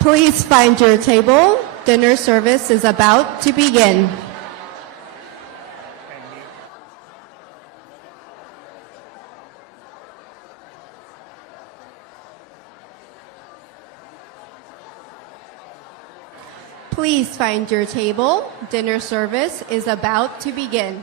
Please find your table. Dinner service is about to begin. Please find your table. Dinner service is about to begin.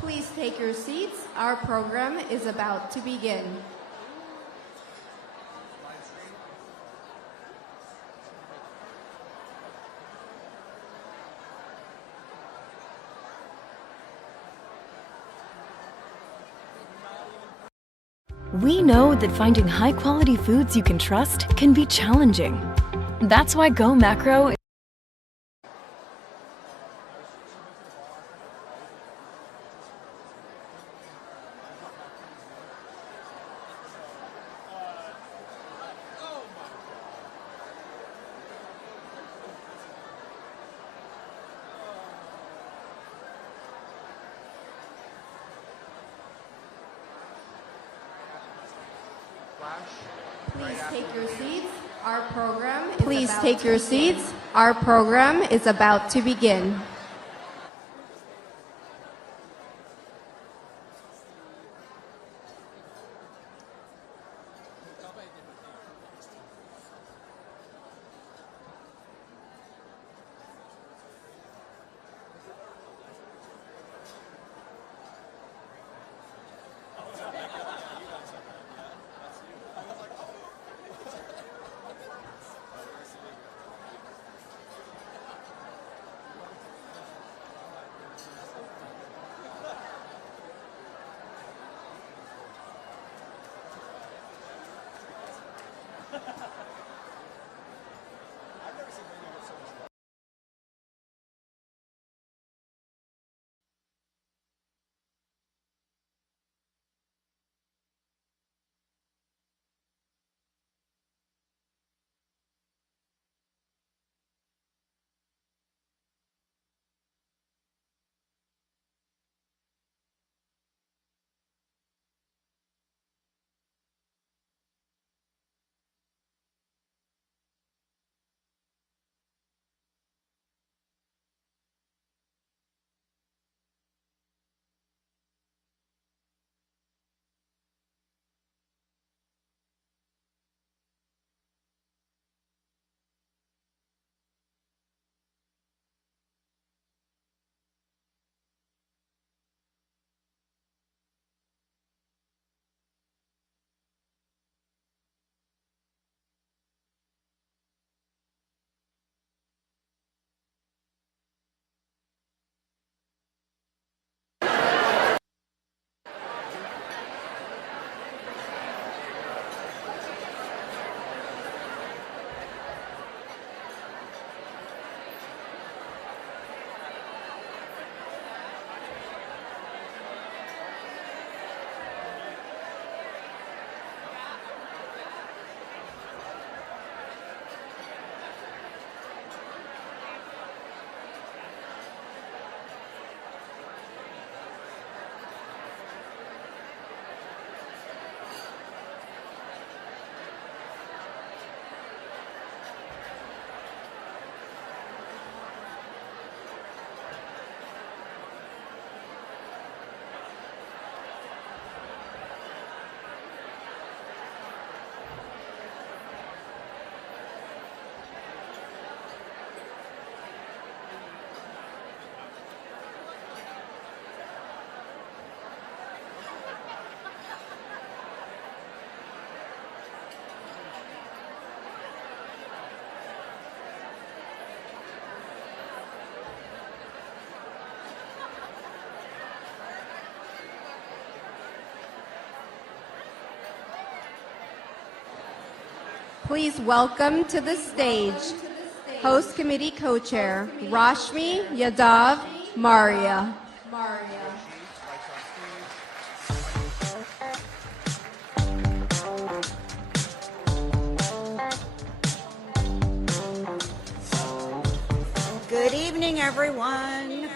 Please take your seats. Our program is about to begin. We know that finding high-quality foods you can trust can be challenging. That's why Go Macro. Please take your seats. Our program is about to begin. Please welcome to the stage Host Committee Co-Chair Rashmi Yadav Maria. Good evening, everyone.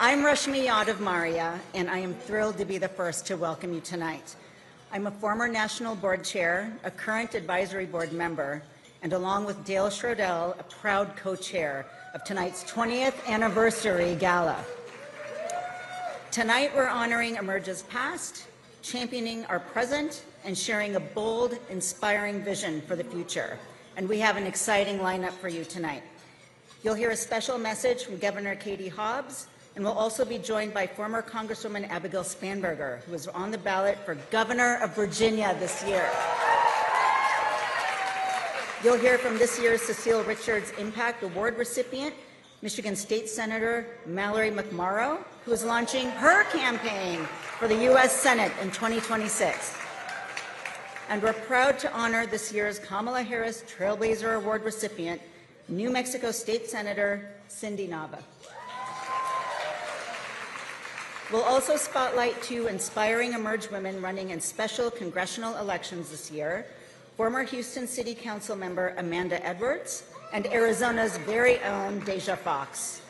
I'm Rashmi Yadav Maria, and I am thrilled to be the first to welcome you tonight. I'm a former National Board Chair, a current Advisory Board member, and along with Dale Schrodel, a proud co-chair of tonight's 20th Anniversary Gala. Tonight, we're honoring Emerge's past, championing our present, and sharing a bold, inspiring vision for the future. And we have an exciting lineup for you tonight. You'll hear a special message from Governor Katie Hobbs And we'll also be joined by former Congresswoman Abigail Spanberger, who is on the ballot for Governor of Virginia this year. You'll hear from this year's Cecile Richards Impact Award recipient, Michigan State Senator Mallory McMorrow, who is launching her campaign for the U.S. Senate in 2026. And we're proud to honor this year's Kamala Harris Trailblazer Award recipient, New Mexico State Senator Cindy Nava. We'll also spotlight two inspiring Emerge women running in special congressional elections this year, former Houston City Council member Amanda Edwards and Arizona's very own Deja Fox.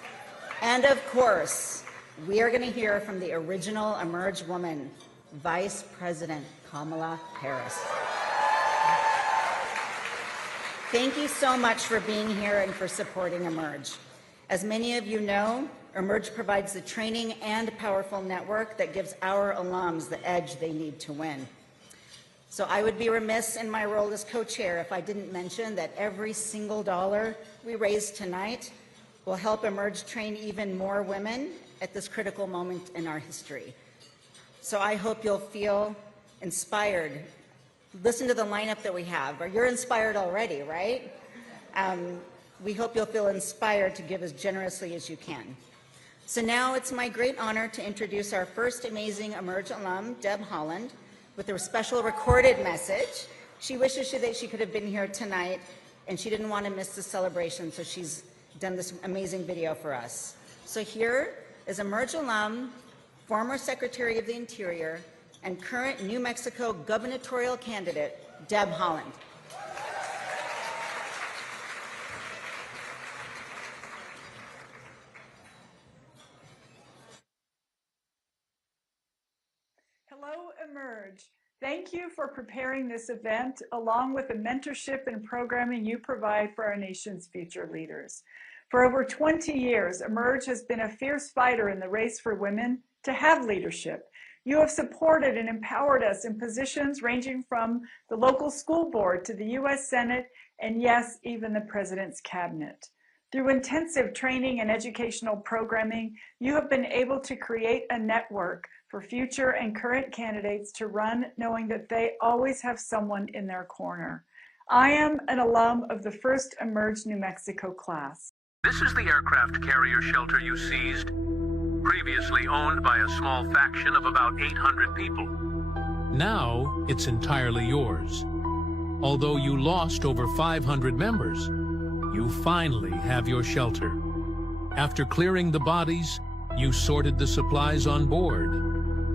And of course, we are going to hear from the original Emerge woman, Vice President Kamala Harris. Thank you so much for being here and for supporting Emerge. As many of you know, Emerge provides the training and powerful network that gives our alums the edge they need to win. So I would be remiss in my role as co-chair if I didn't mention that every single dollar we raise tonight will help Emerge train even more women at this critical moment in our history. So I hope you'll feel inspired. Listen to the lineup that we have. Or you're inspired already, right? We hope you'll feel inspired to give as generously as you can. So now it's my great honor to introduce our first amazing Emerge alum, Deb Holland, with a special recorded message. She wishes that she could have been here tonight, and she didn't want to miss the celebration, so she's done this amazing video for us. So here is Emerge alum, former Secretary of the Interior, and current New Mexico gubernatorial candidate, Deb Holland. Hello, Emerge. Thank you for preparing this event, along with the mentorship and programming you provide for our nation's future leaders. For over 20 years, Emerge has been a fierce fighter in the race for women to have leadership. You have supported and empowered us in positions ranging from the local school board to the U.S. Senate, and yes, even the President's cabinet. Through intensive training and educational programming, you have been able to create a network for future and current candidates to run knowing that they always have someone in their corner. I am an alum of the first Emerge New Mexico class. This is the aircraft carrier shelter you seized, previously owned by a small faction of about 800 people. Now it's entirely yours. Although you lost over 500 members, you finally have your shelter. After clearing the bodies, you sorted the supplies on board.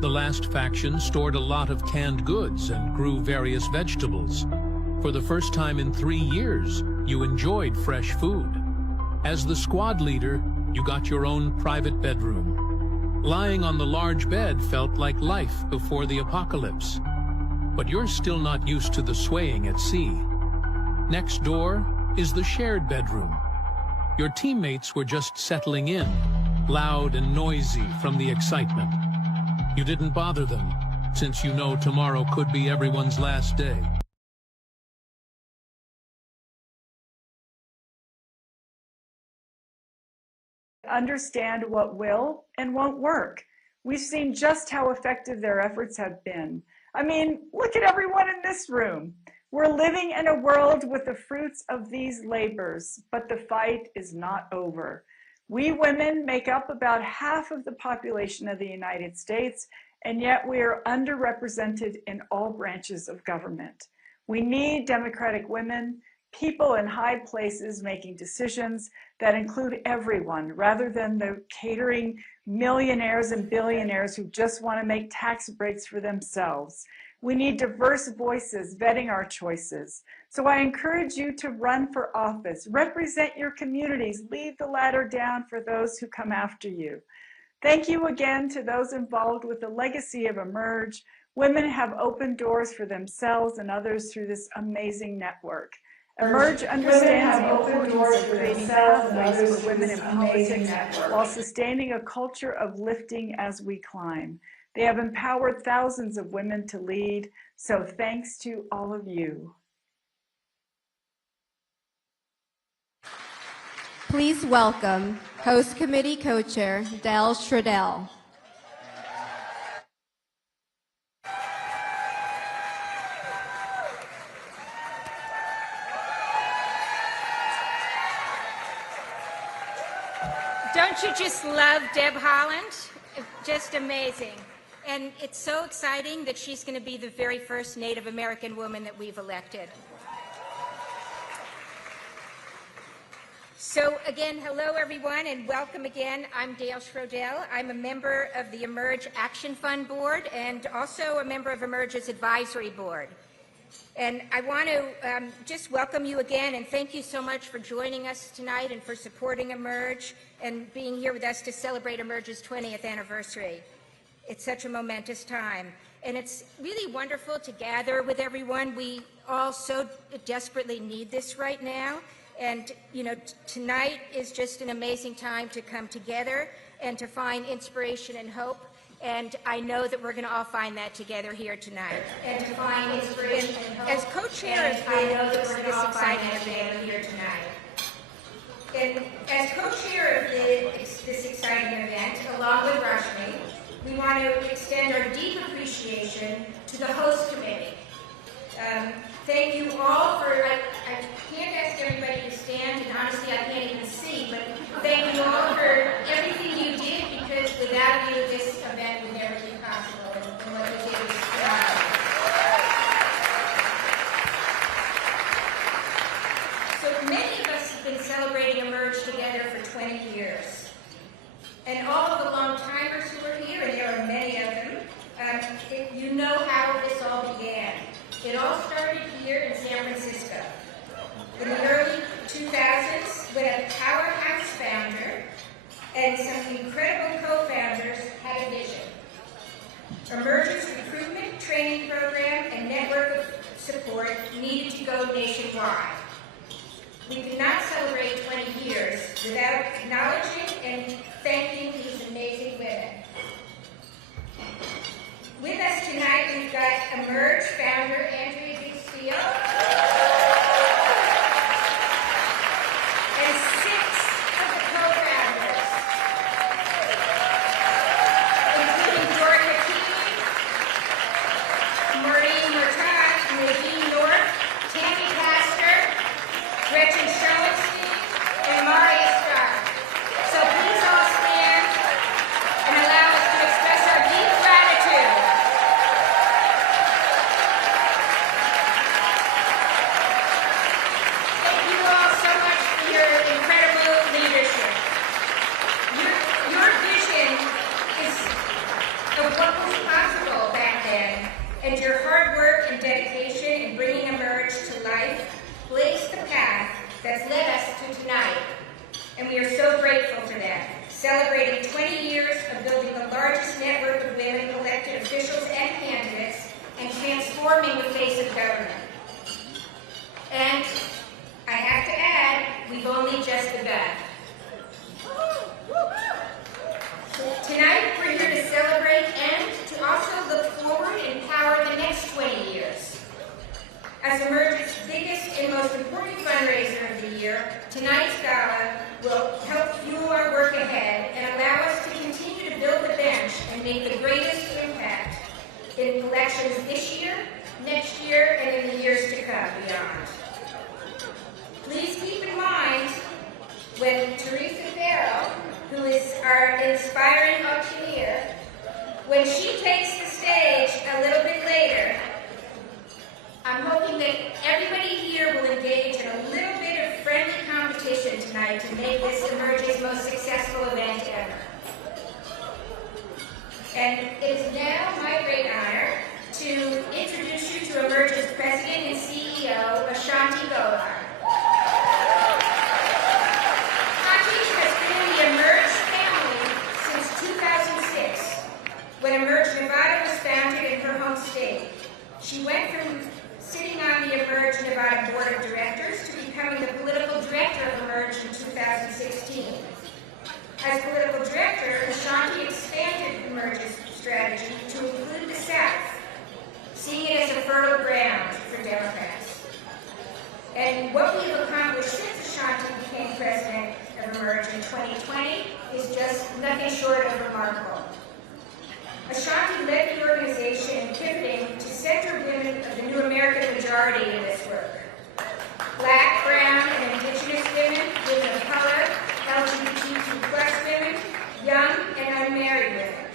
The last faction stored a lot of canned goods and grew various vegetables. For the first time in 3 years, you enjoyed fresh food. As the squad leader, you got your own private bedroom. Lying on the large bed felt like life before the apocalypse. But you're still not used to the swaying at sea. Next door is the shared bedroom. Your teammates were just settling in, loud and noisy from the excitement. You didn't bother them, since you know tomorrow could be everyone's last day. Understand what will and won't work. We've seen just how effective their efforts have been. I mean, look at everyone in this room. We're living in a world with the fruits of these labors, but the fight is not over. We women make up about half of the population of the United States, and yet we are underrepresented in all branches of government. We need democratic women, people in high places making decisions that include everyone, rather than the catering millionaires and billionaires who just want to make tax breaks for themselves. We need diverse voices vetting our choices. So I encourage you to run for office, represent your communities, lead the ladder down for those who come after you. Thank you again to those involved with the legacy of Emerge. Women have opened doors for themselves and others through this amazing network. Emerge understands the importance of creating pathways for women in politics while sustaining a culture of lifting as we climb. They have empowered thousands of women to lead, so thanks to all of you. Please welcome Host Committee Co-Chair Del Schradell. Don't you just love Deb Haaland? Just amazing. And it's so exciting that she's going to be the very first Native American woman that we've elected. So again, hello everyone and welcome again. I'm Dale Schrodell. I'm a member of the Emerge Action Fund Board and also a member of Emerge's Advisory Board. And I want to just welcome you again and thank you so much for joining us tonight and for supporting Emerge and being here with us to celebrate Emerge's 20th anniversary. It's such a momentous time. And it's really wonderful to gather with everyone. We all so desperately need this right now. And, you know, tonight is just an amazing time to come together and to find inspiration and hope. And I know that we're going to all find that together here tonight. And to find inspiration and hope. As co-chair of this exciting event here tonight. And as co-chair of this exciting event, along with Rashmi, we want to extend our deep appreciation to the host committee. Thank you all for, I can't ask everybody to stand, and honestly I can't even see, but thank you all for everything you did, because without you this event would never be possible, and what you did was phenomenal. So many of us have been celebrating Emerge together for 20 years. And all of the long-timers who are here, and there are many of them, you know how this all began. It all started here in San Francisco. In the early 2000s, when a powerhouse founder and some incredible co-founders had a vision. Emerge's recruitment, training program, and network of support needed to go nationwide. We could not celebrate 20 years without acknowledging and thanking these amazing women. With us tonight, we've got Emerge founder Andrea Bustillo and 6 of the co-founders, including Dora Keeley, Maureen Murtaugh, Nadine North, Tammy Pastor, Gretchen Schoenstein, and Maria Starr. So please all stand and allow us to express our deep gratitude. Thank you all so much for your incredible leadership. Your vision is of what was possible back then, and your hard work and dedication in bringing Emerge to life blazed the path that's led us to tonight. And we are so grateful for that. Celebrating 20 years of building the largest network of women elected officials and candidates and transforming the face of government. And I have to add, we've only just begun. Tonight, we're here to celebrate and to also look forward and power the next 20 years. As Emerge's biggest and most important fundraiser of the year, tonight's gala will help fuel our work ahead and allow us to continue to build the bench and make the greatest impact in elections this year, next year, and in the years to come beyond. Please keep in mind when Teresa Farrell, who is our inspiring auctioneer, when she takes the stage a little bit later, I'm hoping that everybody here will engage in a little bit of friendly competition tonight to make this Emerge's most successful event ever. And it is now my great honor to introduce you to Emerge's President and CEO, Ashanti Gohar. Ashanti has been in the Emerge family since 2006, when Emerge Nevada was founded in her home state. She went from sitting on the Emerge Nevada Board of Directors to becoming the political director of Emerge in 2016. As political director, Ashanti expanded Emerge's strategy to include the South, seeing it as a fertile ground for Democrats. And what we have accomplished since Ashanti became president of Emerge in 2020 is just nothing short of remarkable. Ashanti led the organization in pivoting to center women of the new American majority in this work. Black, brown, and indigenous women, women of color, LGBTQ+ women, young and unmarried women.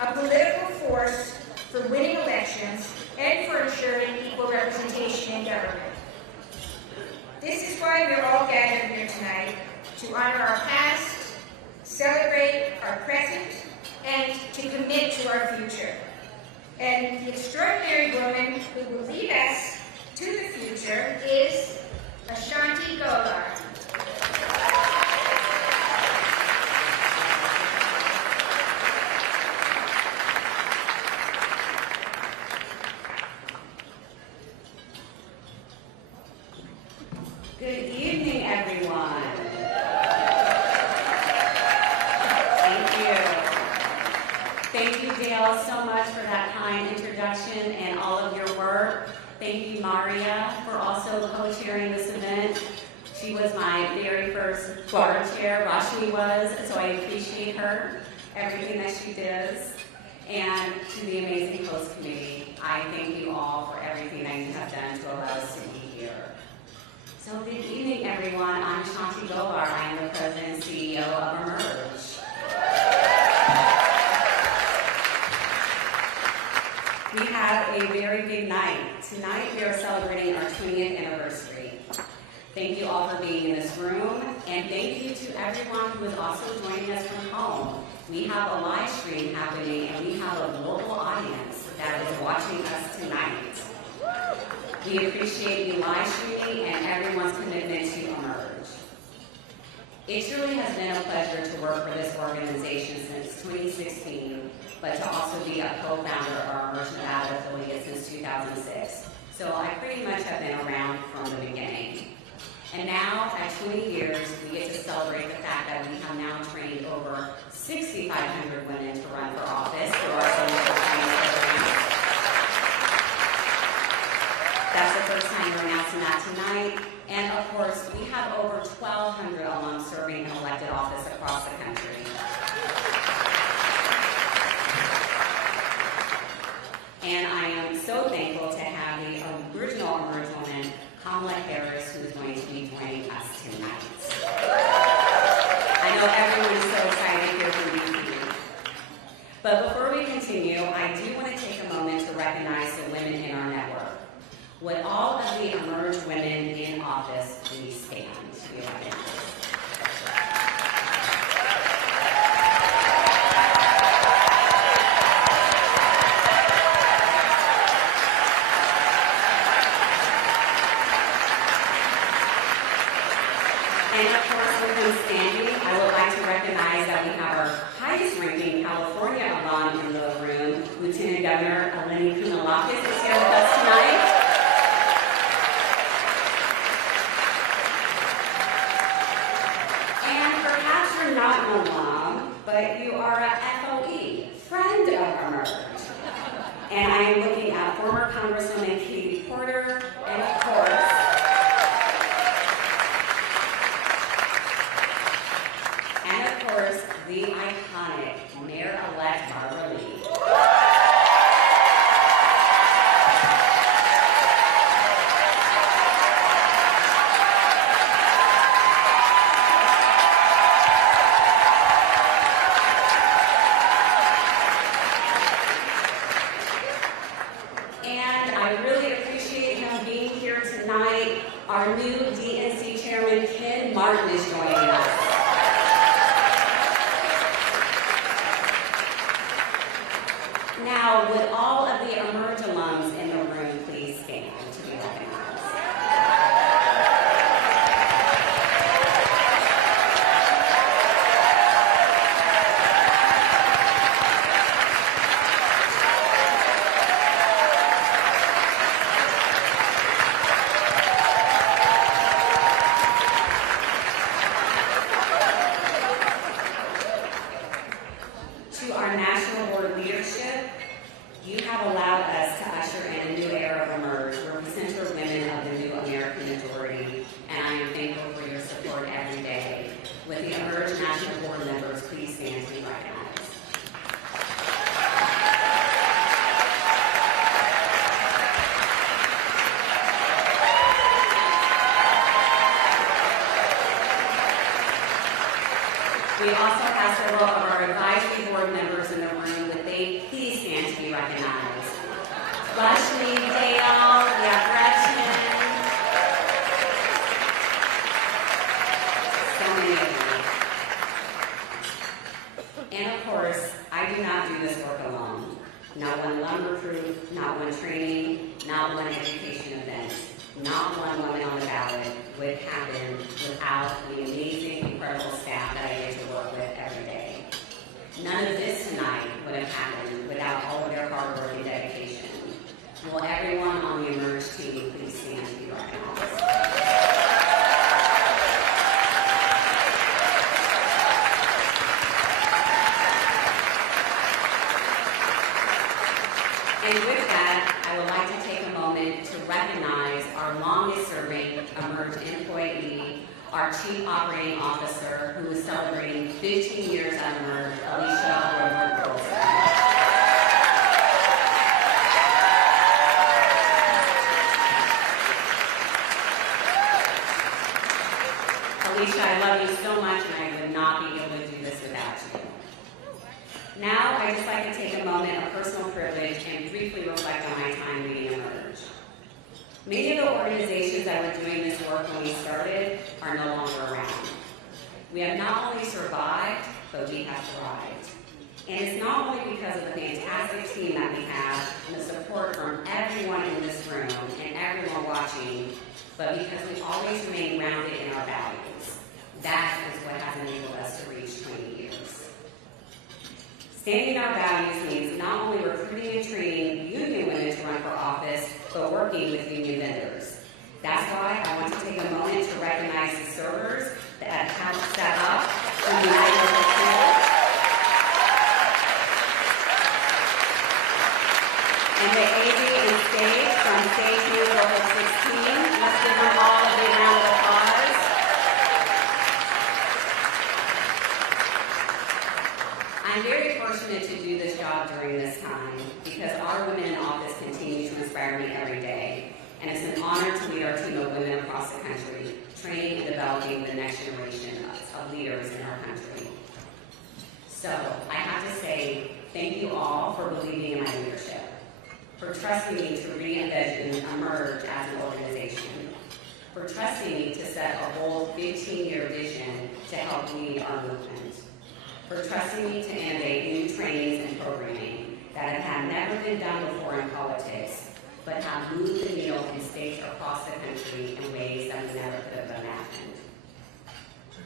A political force for winning elections and for ensuring equal representation in government. This is why we're all gathered here tonight, to honor our past, celebrate our present, and to commit to our future. And the extraordinary woman who will lead us to the future is Ashanti Golar. Good evening, everyone. Thank you, Dale, so much for that kind introduction and all of your work. Thank you, Maria, for also co-chairing this event. She was my very first board chair, Rashmi was, so I appreciate her, everything that she does. And to the amazing host committee, I thank you all for everything that you have done to allow us to be here. So good evening, everyone. I'm Ashanti Golar. I am the President and CEO of Emerge. We have a very big night. Tonight we are celebrating our 20th anniversary. Thank you all for being in this room, and thank you to everyone who is also joining us from home. We have a live stream happening, and we have a global audience that is watching us tonight. We appreciate you live streaming and everyone's commitment to Emerge. It truly has been a pleasure to work for this organization since 2016, but to also be a co-founder of our Emerge Nevada affiliate since 2006. So I pretty much have been around from the beginning. And now, at 20 years, we get to celebrate the fact that we have now trained over 6,500 women to run for office through our social training program. That's the first time we're announcing that tonight. And of course, we have over 1,200 alums serving in elected office across the country. And I am so thankful to have the original Emerge woman, Kamala Harris, who is going to be joining us tonight. I know everyone is so excited here to be here. But before we continue, I do want to take a moment to recognize the women in our network. Would all of the Emerge women in office please stand to be recognized? And of course, with them standing, I would like to recognize that we have our highest-ranking California alum in the room, Lieutenant Governor Eleni Kounalakis is here with us tonight. Not an alum, but you are a FOE, friend of Emerge. And I am looking at former Congresswoman Katie Porter, and of course, the iconic Mayor-elect Barbara Lee. Our new DNC Chairman, Ken Martin, is joining us. Now, would all of the Emerge alums in the room please stand to be recognized? We also have several of our advisory board members in the room. Would they please stand to be recognized? Rashmi, Dale, we have Gretchen. So many of you. And of course, I do not do this work alone. Not one lumber crew, not one training, not one education event, not one woman on the ballot would happen without the amazing, incredible staff that I get to work with every day. None of this tonight would have happened without all of their hard work and dedication. Will everyone on the Emerge team please stand to be recognized? And with that, I would like to take a moment to recognize our longest-serving Emerge employee, our Chief Operating Officer, who is celebrating 15 years at Emerge, Alicia Wilson. Alicia, I love you so much, and I would not be able to do this without you. Now, I'd just like to take a moment of personal privilege and briefly reflect on my time leading Emerge. Many of the organizations that were doing this work when we started are no longer around. We have not only survived, but we have thrived. And it's not only because of the fantastic team that we have and the support from everyone in this room and everyone watching, but because we always remain grounded in our values. That is what has enabled us to reach 20 years. Standing our values means not only recruiting and training union women to run for office, but working with union vendors. That's why I want to take a moment to recognize the servers that have set up the United Local Schools and the AV and stage from Stage News Local 16. Let's give them all a big round of applause. I'm very fortunate to do this job during this time because our women in office continue to inspire me every day. And it's an honor to lead our team of women across the country, training and developing the next generation of leaders in our country. So I have to say thank you all for believing in my leadership, for trusting me to re-envision Emerge as an organization, for trusting me to set a bold 15-year vision to help lead our movement, for trusting me to innovate new trainings and programming that have never been done before in politics, but have moved the needle in states across the country in ways that we never could have imagined.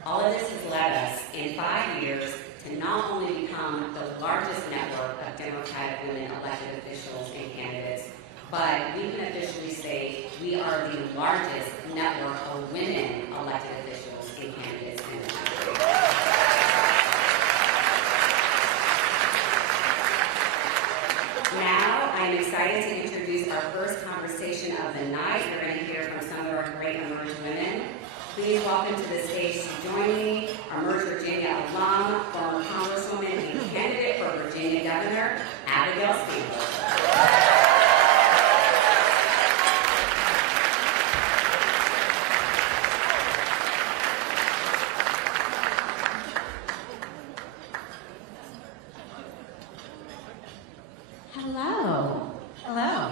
All of this has led us, in 5 years, to not only become the largest network of Democratic women elected officials and candidates, but we can officially say we are the largest network of women elected officials and candidates in the country. Now, I'm excited to introduce our first conversation of the night. You're going to hear from some of our great Emerge women. Please welcome to the stage to join me, Emerge Virginia alum, former Congresswoman and candidate for Virginia Governor, Abigail Spanberg. Hello. Hello.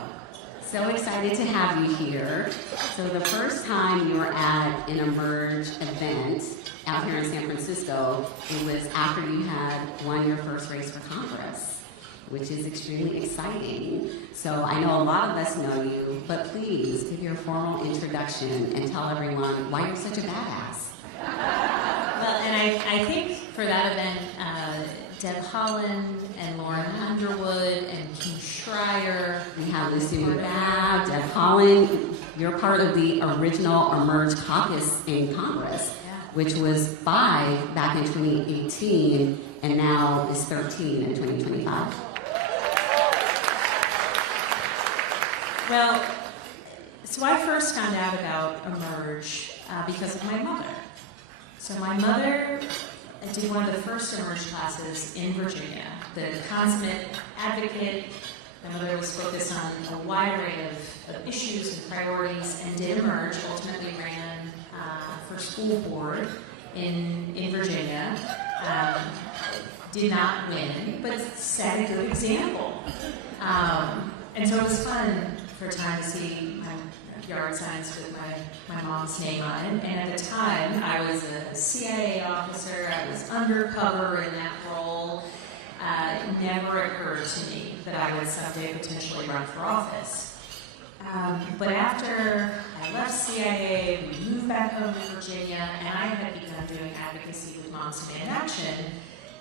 So excited to have you here. So the first time you were at an Emerge event out here in San Francisco, it was after you had won your first race for Congress, which is extremely exciting. So I know a lot of us know you, but please give your formal introduction and tell everyone why you're such a badass. Well, and I think for that event, Deb Holland and Lauren Underwood and Kim Schreier. We have Lucy McBath, Deb Holland. You're part of the original Emerge caucus in Congress, which was 5 back in 2018 and now is 13 in 2025. Well, so I first found out about Emerge because of my mother. So my mother did one of the first Emerge classes in Virginia, the consummate advocate. My mother was focused on a wide array of issues and priorities and did Emerge, ultimately ran for school board in Virginia. Did not win, but set a good example. And so it was fun for a time to see my yard signs with my mom's name on it. And at the time, I was a CIA officer. I was undercover in that role. It never occurred to me that I would someday potentially run for office. But after I left CIA, we moved back home to Virginia, and I had begun doing advocacy with Moms Demand Action.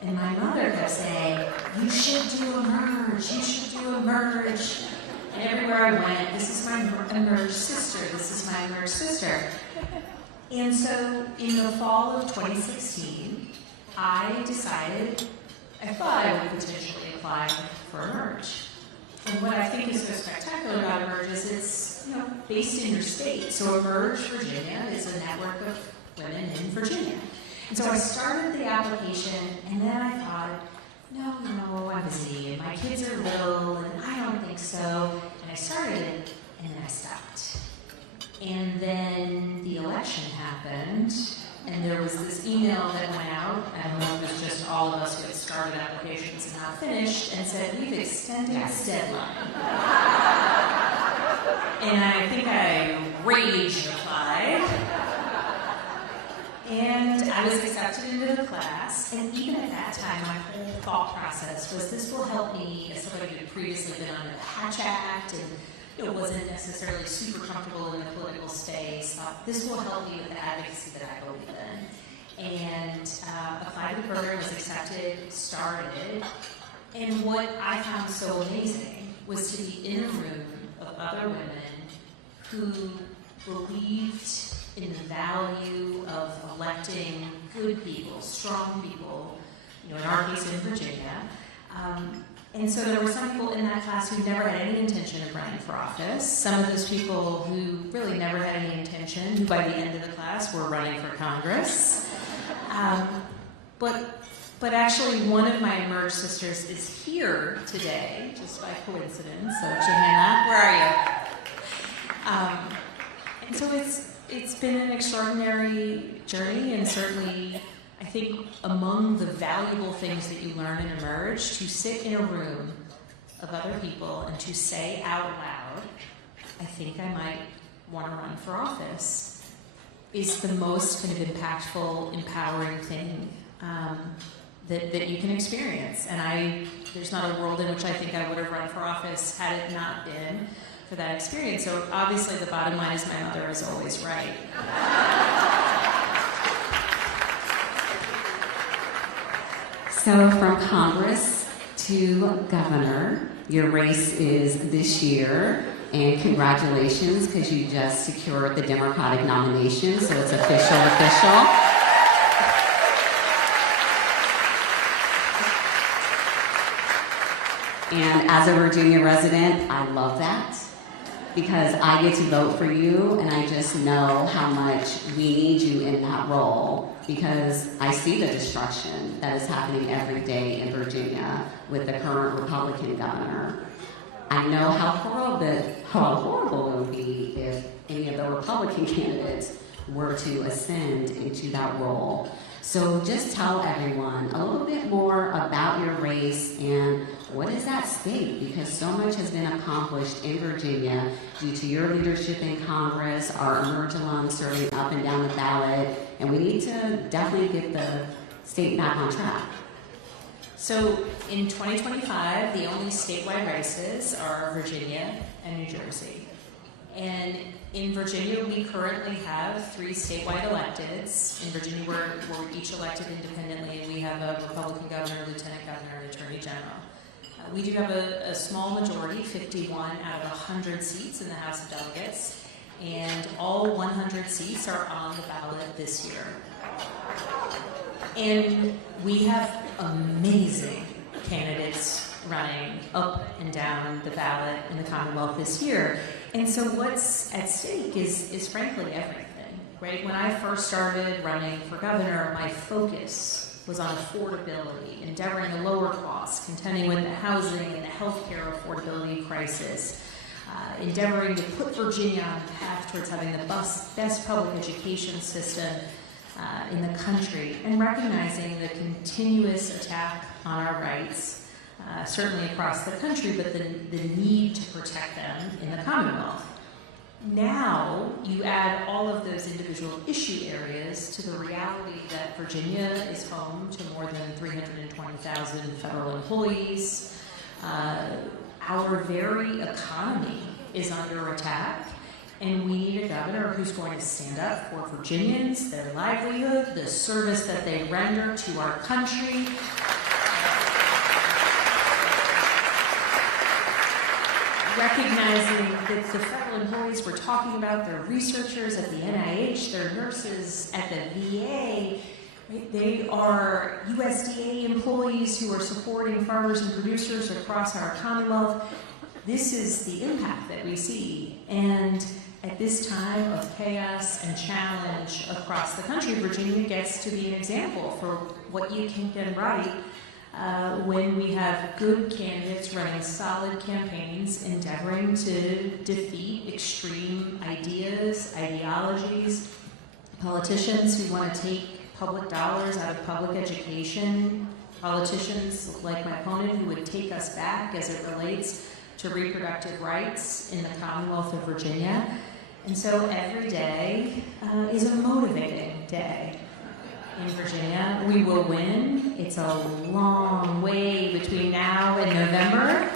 And my mother kept saying, "You should do Emerge, you should do Emerge." And everywhere I went, "This is my Emerge sister, this is my Emerge sister." And so in the fall of 2016, I thought I would potentially apply for Emerge. And what I think is so spectacular about Emerge is it's based in your state. So Emerge Virginia is a network of women in Virginia. And so I started the application, and then I thought, no, I'm busy, and my kids are little, and I don't think so. And I started it, and then I stopped. And then the election happened, and there was this email that went out. I don't know if it was just all of us who had started applications and not finished, and said, "We've extended this deadline." And I think I rage applied. And I was accepted into the class, and even at that time, my whole thought process was, this will help me, as somebody who had previously been under the Hatch Act and wasn't necessarily super comfortable in the political space, thought this will help me with the advocacy that I believe in. And applied to the program, was accepted, started, and what I found so amazing was to be in a room of other women who believed in the value of electing good people, strong people, in our case in Virginia. And so there were some people in that class who never had any intention of running for office. Some of those people who really never had any intention, who by the end of the class were running for Congress. But actually one of my Emerge sisters is here today, just by coincidence. So Johanna, where are you? And so it's been an extraordinary journey, and certainly I think among the valuable things that you learn in Emerge, to sit in a room of other people and to say out loud, "I think I might want to run for office," is the most kind of impactful, empowering thing that you can experience. And there's not a world in which I think I would have run for office had it not been for that experience. So obviously the bottom line is my mother is always right. So from Congress to governor, your race is this year, and congratulations, because you just secured the Democratic nomination, so it's official. And as a Virginia resident, I love that, because I get to vote for you, and I just know how much we need you in that role, because I see the destruction that is happening every day in Virginia with the current Republican governor. I know how horrible it would be if any of the Republican candidates were to ascend into that role. So just tell everyone a little bit more about your race and what is at stake, because so much has been accomplished in Virginia due to your leadership in Congress, our Emerge alums serving up and down the ballot, and we need to definitely get the state back on track. So in 2025, the only statewide races are Virginia and New Jersey. And in Virginia, we currently have 3 statewide electeds. In Virginia, we're each elected independently, and we have a Republican governor, lieutenant governor, and attorney general. We do have a small majority, 51 out of 100 seats in the House of Delegates, and all 100 seats are on the ballot this year. And we have amazing candidates running up and down the ballot in the Commonwealth this year. And so what's at stake is frankly everything, right? When I first started running for governor, my focus was on affordability, endeavoring to lower costs, contending with the housing and the healthcare affordability crisis, endeavoring to put Virginia on the path towards having the best public education system, in the country, and recognizing the continuous attack on our rights, certainly across the country, but the need to protect them in the Commonwealth. Now, you add all of those individual issue areas to the reality that Virginia is home to more than 320,000 federal employees. Our very economy is under attack, and we need a governor who's going to stand up for Virginians, their livelihood, the service that they render to our country. Recognizing that the federal employees we're talking about, they're researchers at the NIH, they're nurses at the VA, right? They are USDA employees who are supporting farmers and producers across our Commonwealth. This is the impact that we see. And at this time of chaos and challenge across the country, Virginia gets to be an example for what you can get right when we have good candidates running solid campaigns, endeavoring to defeat extreme ideas, ideologies, politicians who want to take public dollars out of public education, politicians like my opponent who would take us back as it relates to reproductive rights in the Commonwealth of Virginia. And so every day is a motivating day. In Virginia, we will win. It's a long way between now and November.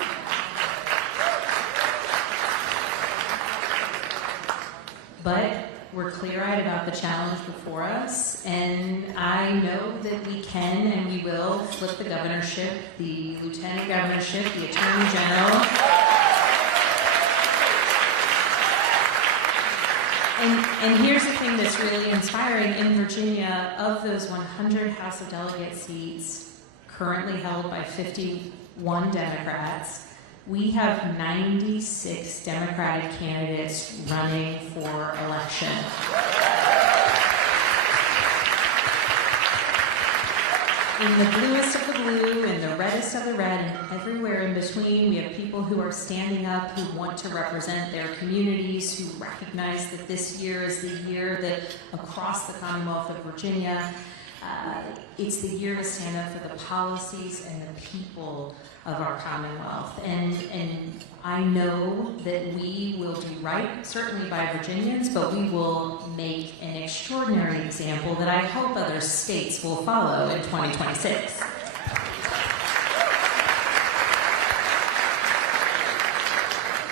But we're clear-eyed about the challenge before us, and I know that we can and we will flip the governorship, the lieutenant governorship, the attorney general. And here's the thing that's really inspiring. In Virginia, of those 100 House of Delegate seats currently held by 51 Democrats, we have 96 Democratic candidates running for election. In the bluest of the blue, in the reddest of the red, and everywhere in between, we have people who are standing up, who want to represent their communities, who recognize that this year is the year that across the Commonwealth of Virginia, it's the year to stand up for the policies and the people of our Commonwealth. And I know that we will do right, certainly by Virginians, but we will make an extraordinary example that I hope other states will follow in 2026.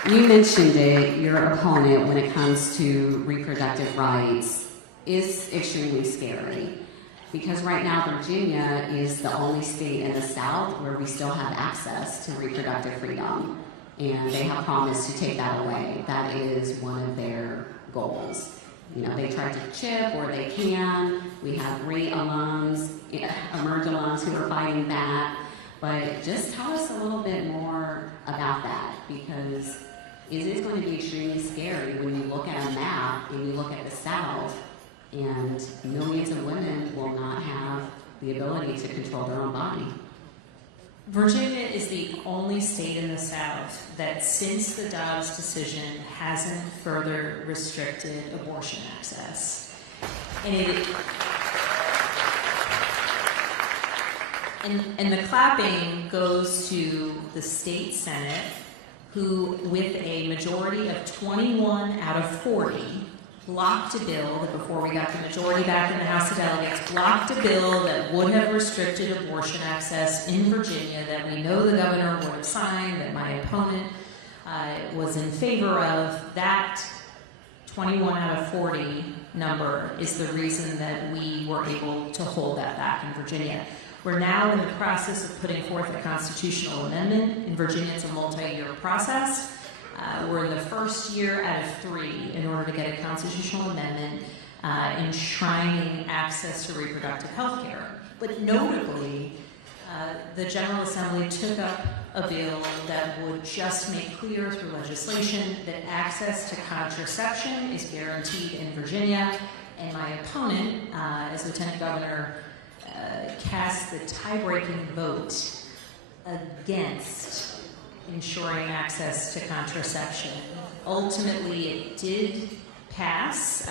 You mentioned it, your opponent, when it comes to reproductive rights, is extremely scary. Because right now, Virginia is the only state in the South where we still have access to reproductive freedom. And they have promised to take that away. That is one of their goals. You know, they try to chip where they can. We have RE alums, Emerge alums who are fighting that. But just tell us a little bit more about that, because it is going to be extremely scary when you look at a map and you look at the South, and millions of women will not have the ability to control their own body. Virginia is the only state in the South that, since the Dobbs decision, hasn't further restricted abortion access. And the clapping goes to the state Senate, who, with a majority of 21 out of 40, blocked a bill that, before we got the majority back in the House of Delegates, blocked a bill that would have restricted abortion access in Virginia, that we know the governor would have signed, that my opponent was in favor of. That 21 out of 40 number is the reason that we were able to hold that back in Virginia. We're now in the process of putting forth a constitutional amendment. In Virginia, it's a multi-year process. We're in the first year out of 3 in order to get a constitutional amendment enshrining access to reproductive health care. But notably, the General Assembly took up a bill that would just make clear through legislation that access to contraception is guaranteed in Virginia. And my opponent, as Lieutenant Governor, cast the tie-breaking vote against ensuring access to contraception. Ultimately, it did pass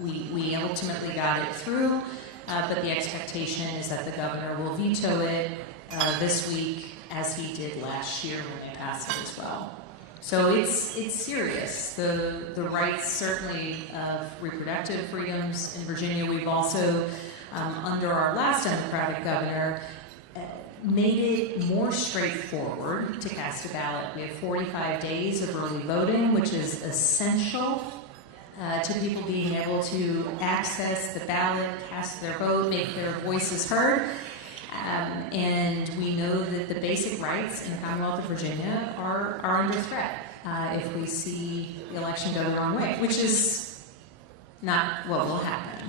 We ultimately got it through, but the expectation is that the governor will veto it this week, as he did last year when they passed it as well. So it's serious. The rights, certainly, of reproductive freedoms in Virginia. We've also, under our last Democratic governor, made it more straightforward to cast a ballot. We have 45 days of early voting, which is essential to people being able to access the ballot, cast their vote, make their voices heard. And we know that the basic rights in the Commonwealth of Virginia are under threat if we see the election go the wrong way, which is not what will happen.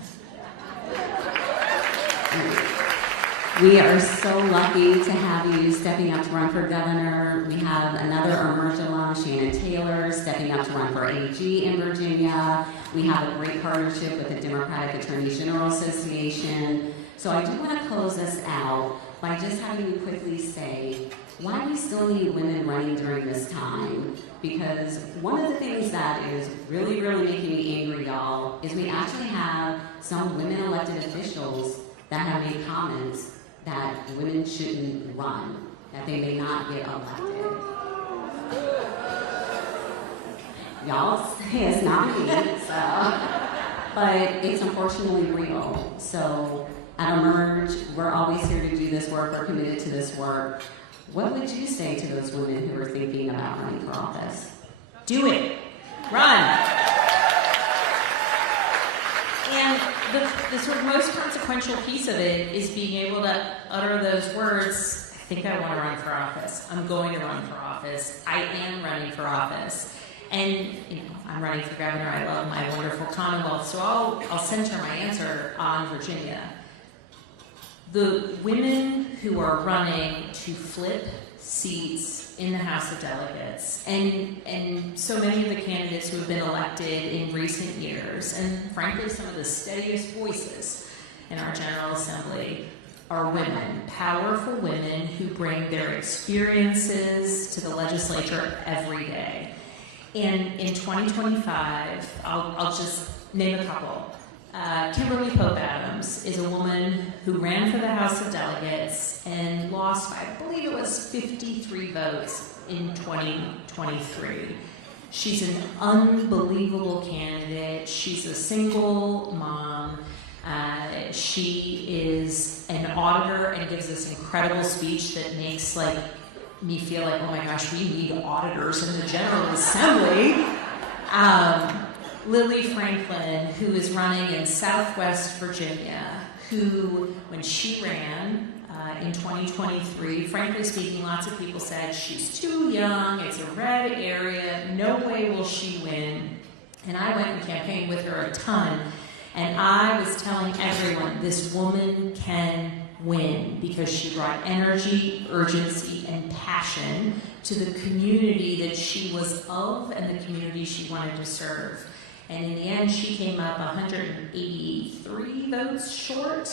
We are so lucky to have you stepping up to run for governor. We have another Emerge alum, Shannon Taylor, stepping up to run for AG in Virginia. We have a great partnership with the Democratic Attorney General Association. So I do want to close this out by just having you quickly say why we still need women running during this time. Because one of the things that is really, really making me angry, y'all, is we actually have some women elected officials that have made comments that women shouldn't run, that they may not get elected. Y'all say it's not me, but it's unfortunately real. So at Emerge, we're always here to do this work, we're committed to this work. What would you say to those women who are thinking about running for office? Do it. Run. And the sort of most consequential piece of it is being able to utter those words, I think I want to run for office. I'm going to run for office. I am running for office. And I'm running for governor. I love my wonderful Commonwealth. So I'll center my answer on Virginia. The women who are running to flip seats in the House of Delegates, and so many of the candidates who have been elected in recent years, and frankly some of the steadiest voices in our General Assembly, are women, powerful women who bring their experiences to the legislature every day. And in 2025, I'll just name a couple. Kimberly Pope Adams is a woman who ran for the House of Delegates and lost by, I believe it was 53 votes in 2023. She's an unbelievable candidate. She's a single mom. She is an auditor and gives this incredible speech that makes me feel like, oh my gosh, we need auditors in the General Assembly. Lily Franklin, who is running in Southwest Virginia, who, when she ran in 2023, frankly speaking, lots of people said she's too young, it's a red area, no way will she win. And I went and campaigned with her a ton, and I was telling everyone, this woman can win because she brought energy, urgency, and passion to the community that she was of and the community she wanted to serve. And in the end, she came up 183 votes short.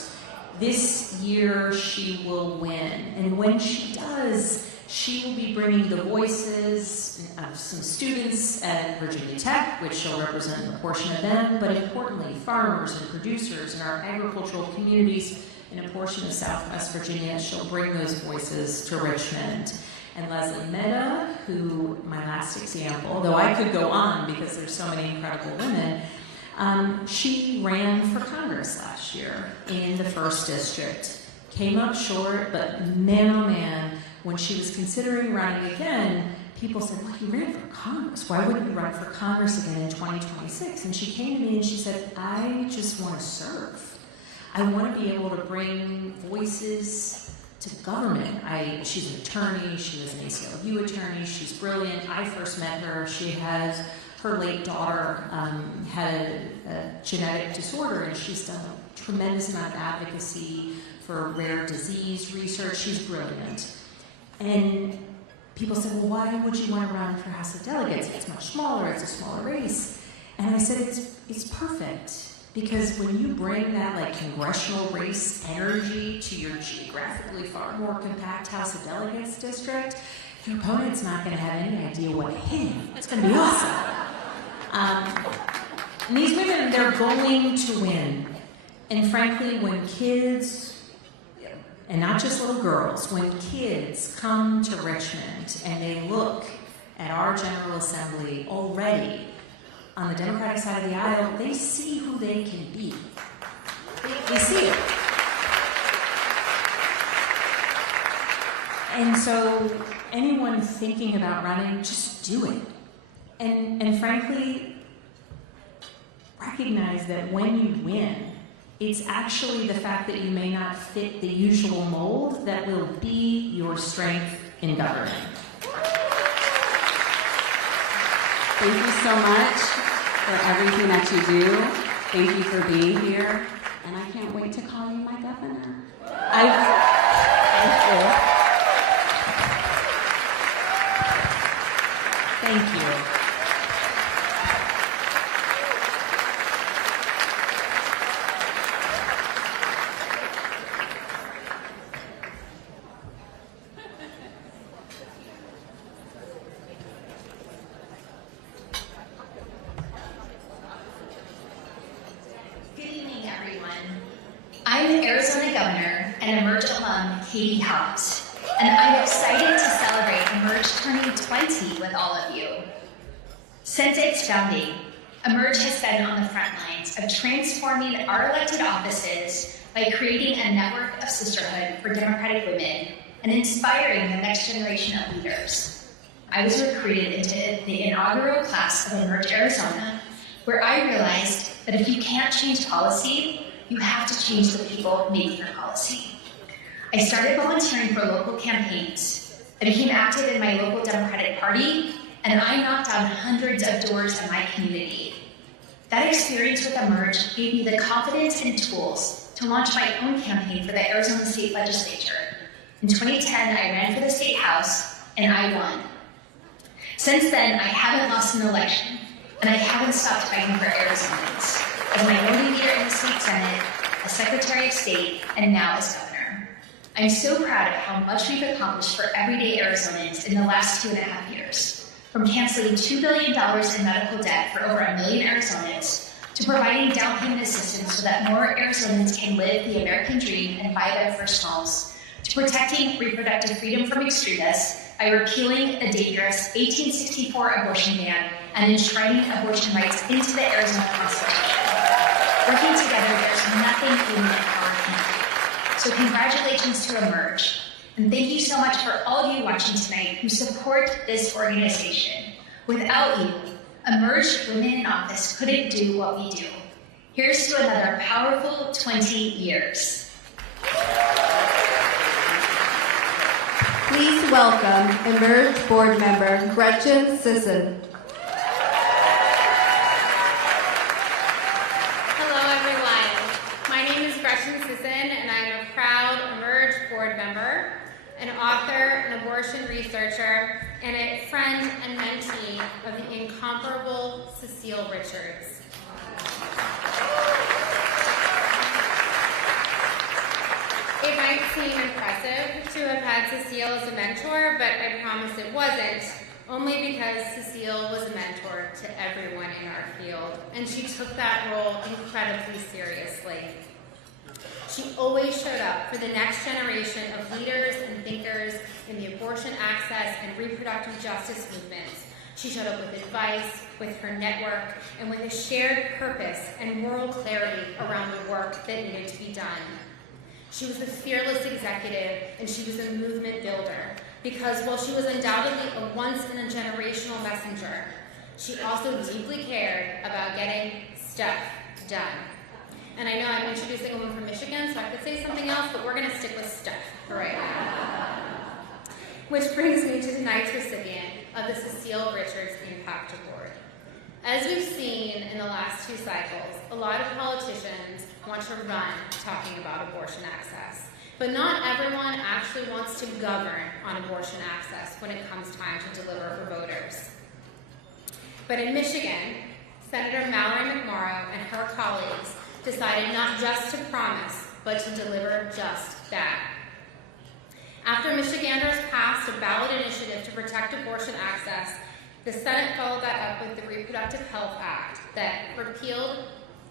This year, she will win. And when she does, she will be bringing the voices of some students at Virginia Tech, which she'll represent a portion of them, but importantly, farmers and producers in our agricultural communities in a portion of Southwest Virginia. She'll bring those voices to Richmond. And Leslie Mehta, who, my last example, though I could go on because there's so many incredible women, she ran for Congress last year in the 1st District. Came up short, but man, oh man, when she was considering running again, people said, well, you ran for Congress. Why wouldn't you run for Congress again in 2026? And she came to me and she said, I just want to serve. I want to be able to bring voices to government. She's an attorney, she was an ACLU attorney, she's brilliant. I first met her, she has, her late daughter had a genetic disorder, and she's done a tremendous amount of advocacy for rare disease research. She's brilliant. And people said, well, why would you want to run for House of Delegates? It's much smaller, it's a smaller race. And I said, it's perfect. Because when you bring that congressional race energy to your geographically far more compact House of Delegates district, your opponent's not going to have any idea what hit him. It's going to be awesome. And these women, they're going to win. And frankly, when kids, and not just little girls, when kids come to Richmond and they look at our General Assembly already on the Democratic side of the aisle, they see who they can be. They see it. And so anyone thinking about running, just do it. And frankly, recognize that when you win, it's actually the fact that you may not fit the usual mold that will be your strength in governing. Thank you so much for everything that you do. Thank you for being here. And I can't wait to call you my governor. Thank you. Thank you. Good evening, everyone. I'm Arizona Governor and Emerge alum Katie Hobbs, and I'm excited to celebrate Emerge turning 20 with all of you. Since its founding, Emerge has been on the front lines of transforming our elected offices by creating a network of sisterhood for Democratic women and inspiring the next generation of leaders. I was recruited into the inaugural class of Emerge Arizona, where I realized that if you can't change policy, you have to change the people making the policy. I started volunteering for local campaigns. I became active in my local Democratic Party, and I knocked on hundreds of doors in my community. That experience with Emerge gave me the confidence and tools to launch my own campaign for the Arizona State Legislature. In 2010, I ran for the State House, and I won. Since then, I haven't lost an election, and I haven't stopped fighting for Arizonans, as minority leader in the State Senate, as Secretary of State, and now as Governor. I'm so proud of how much we've accomplished for everyday Arizonans in the last 2.5 years, from canceling $2 billion in medical debt for over 1 million Arizonans, to providing down payment assistance so that more Arizonans can live the American dream and buy their first homes, to protecting reproductive freedom from extremists by repealing the dangerous 1864 abortion ban and enshrining abortion rights into the Arizona Constitution. Working together, there's nothing hidden in our hand. So congratulations to Emerge. And thank you so much for all of you watching tonight who support this organization. Without you, Emerge Women in Office couldn't do what we do. Here's to another powerful 20 years. Please welcome Emerge Board Member Gretchen Sisson. Hello, everyone. My name is Gretchen Sisson, and I'm a proud Emerge Board member, an author, an abortion researcher, and a friend and mentee of the incomparable Cecile Richards. It might seem impressive to have had Cecile as a mentor, but I promise it wasn't, only because Cecile was a mentor to everyone in our field, and she took that role incredibly seriously. She always showed up for the next generation of leaders and thinkers in the abortion access and reproductive justice movements. She showed up with advice, with her network, and with a shared purpose and moral clarity around the work that needed to be done. She was a fearless executive, and she was a movement builder, because while she was undoubtedly a once-in-a-generational messenger, she also deeply cared about getting stuff done. And I know I'm introducing a woman from Michigan, so I could say something else, but we're going to stick with stuff for right now. Which brings me to tonight's recipient of the Cecile Richards Impact Award. As we've seen in the last 2 cycles, a lot of politicians want to run talking about abortion access. But not everyone actually wants to govern on abortion access when it comes time to deliver for voters. But in Michigan, Senator Mallory McMorrow and her colleagues decided not just to promise, but to deliver just that. After Michiganders passed a ballot initiative to protect abortion access, The Senate followed that up with the Reproductive Health Act that repealed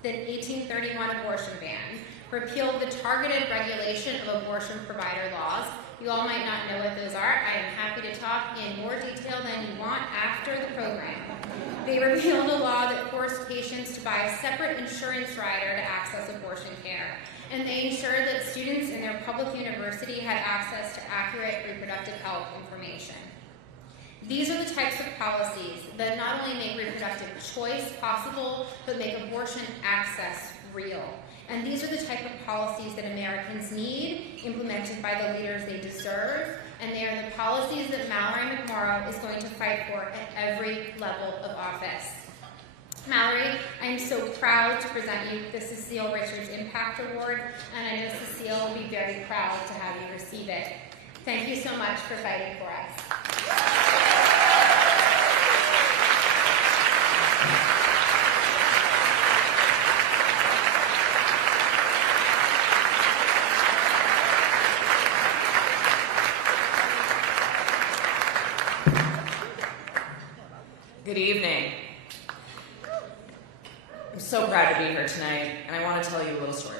the 1831 abortion ban, repealed the targeted regulation of abortion provider laws. You all might not know what those are. I am happy to talk in more detail than you want after the program. They repealed a law that forced patients to buy a separate insurance rider to access abortion care. And they ensured that students in their public university had access to accurate reproductive health information. These are the types of policies that not only make reproductive choice possible, but make abortion access real. And these are the type of policies that Americans need, implemented by the leaders they deserve, and they are the policies that Mallory McMorrow is going to fight for at every level of office. Mallory, I am so proud to present you the Cecile Richards Impact Award, and I know Cecile will be very proud to have you receive it. Thank you so much for fighting for us. Good evening. I'm so proud to be here tonight, and I want to tell you a little story.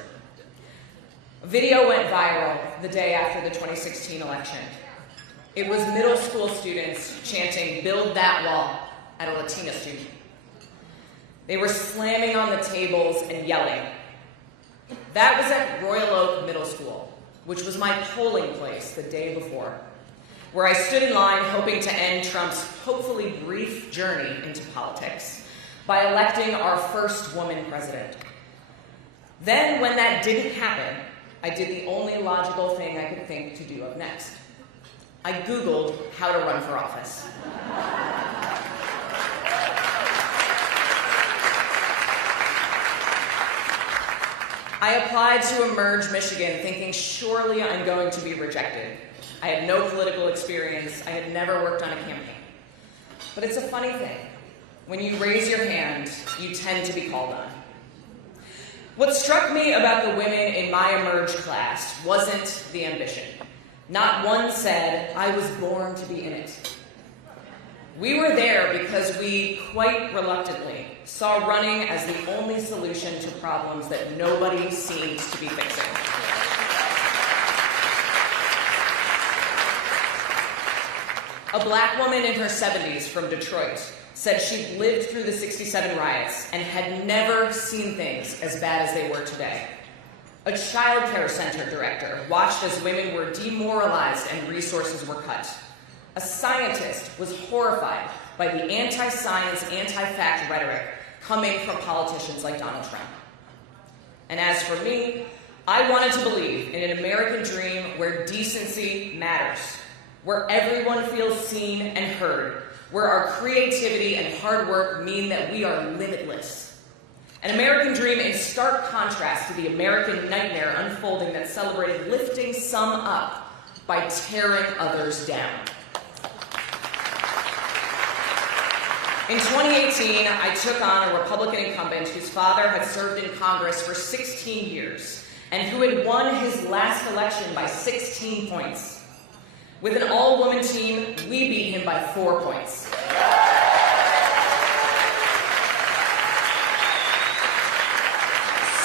A video went viral the day after the 2016 election. It was middle school students chanting, "Build that wall," at a Latina student. They were slamming on the tables and yelling. That was at Royal Oak Middle School, which was my polling place the day before, where I stood in line hoping to end Trump's hopefully brief journey into politics by electing our first woman president. Then, when that didn't happen, I did the only logical thing I could think to do up next. I Googled how to run for office. I applied to Emerge Michigan thinking surely I'm going to be rejected. I had no political experience. I had never worked on a campaign. But it's a funny thing. When you raise your hand, you tend to be called on. What struck me about the women in my Emerge class wasn't the ambition. Not one said, "I was born to be in it." We were there because we, quite reluctantly, saw running as the only solution to problems that nobody seems to be fixing. A black woman in her 70s from Detroit said she'd lived through the '67 riots and had never seen things as bad as they were today. A child care center director watched as women were demoralized and resources were cut. A scientist was horrified by the anti-science, anti-fact rhetoric coming from politicians like Donald Trump. And as for me, I wanted to believe in an American dream where decency matters, where everyone feels seen and heard, where our creativity and hard work mean that we are limitless. An American dream in stark contrast to the American nightmare unfolding that celebrated lifting some up by tearing others down. In 2018, I took on a Republican incumbent whose father had served in Congress for 16 years and who had won his last election by 16 points. With an all-woman team, we beat him by 4 points.